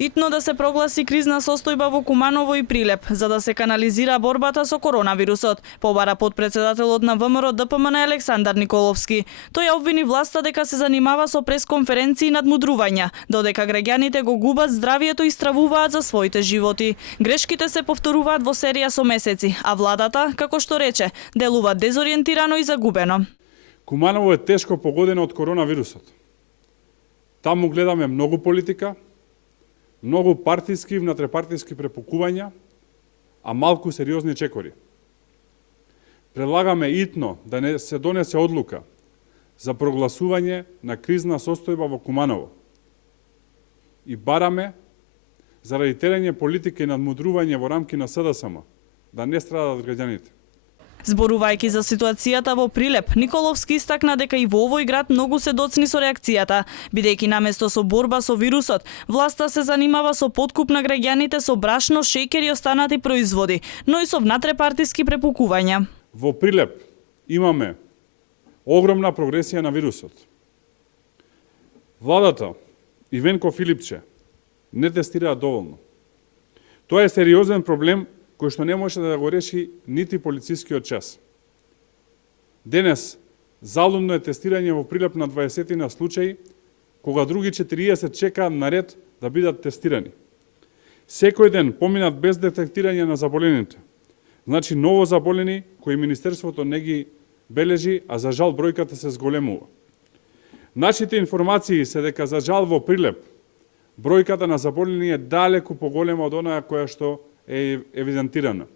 Итно да се прогласи кризна состојба во Куманово и Прилеп, за да се канализира борбата со коронавирусот, побара подпредседателот на ВМРО ДПМН Александар Николовски. Тој ја обвини власта дека се занимава со пресконференции и надмудрувања, додека граѓаните го губат здравието и стравуваат за своите животи. Грешките се повторуваат во серија со месеци, а владата, како што рече, делува дезориентирано и загубено. Куманово е тешко погодено од коронавирусот. Таму гледаме многу политика, многу партиски и внатрепартиски препукувања, а малку сериозни чекори. Предлагаме итно да не се донесе одлука за прогласување на кризна состојба во Куманово. И бараме, заради терење политика и надмудрување во рамки на СДСМ, да не страдат граѓаните. Зборувајќи за ситуацијата во Прилеп, Николовски истакна дека и во овој град многу се доцни со реакцијата, бидејќи наместо со борба со вирусот, власта се занимава со подкуп на граѓаните со брашно, шеќер и останати производи, но и со внатрепартиски препукувања. Во Прилеп имаме огромна прогресија на вирусот. Владата и Венко Филипче не тестираат доволно. Тоа е сериозен проблем кој што не може да го реши нити полицискиот час. Денес залумно е тестирање во Прилеп на 20 на случаи, кога други 40 чекаат на ред да бидат тестирани. Секој ден поминат без детектирање на заболените. Значи ново заболени кои Министерството не ги бележи, а за жал бројката се зголемува. Нашите информации се дека за жал во Прилеп бројката на заболени е далеку поголема од онаа која што е евидентирана.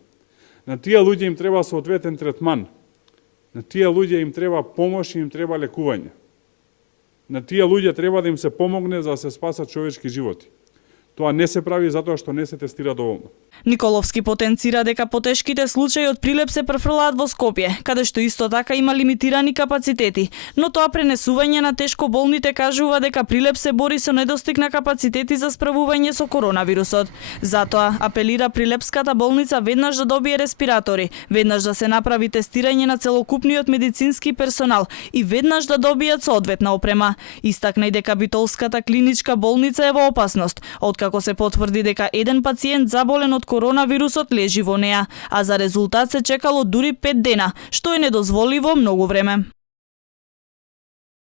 На тие луѓе им треба соодветен третман. На тие луѓе им треба помош и им треба лекување. На тие луѓе треба да им се помогне за да се спасат човечки животи. Тоа не се прави затоа што не се тестира доволно. Николовски потенцира дека потешките случаи од Прилеп се префрлаат во Скопје, каде што исто така има лимитирани капацитети, но тоа пренесување на тешко болните кажува дека Прилеп се бори со недостиг на капацитети за справување со коронавирусот. Затоа апелира Прилепската болница веднаш да добие респиратори, веднаш да се направи тестирање на целокупниот медицински персонал и веднаш да добијат соодветна опрема. Истакна и дека Битолската клиничка болница е во опасност, откако се потврди дека еден пациент заболен од коронавирусот лежи во неа, а за резултат се чекало дури 5 дена, што е недозволиво многу време.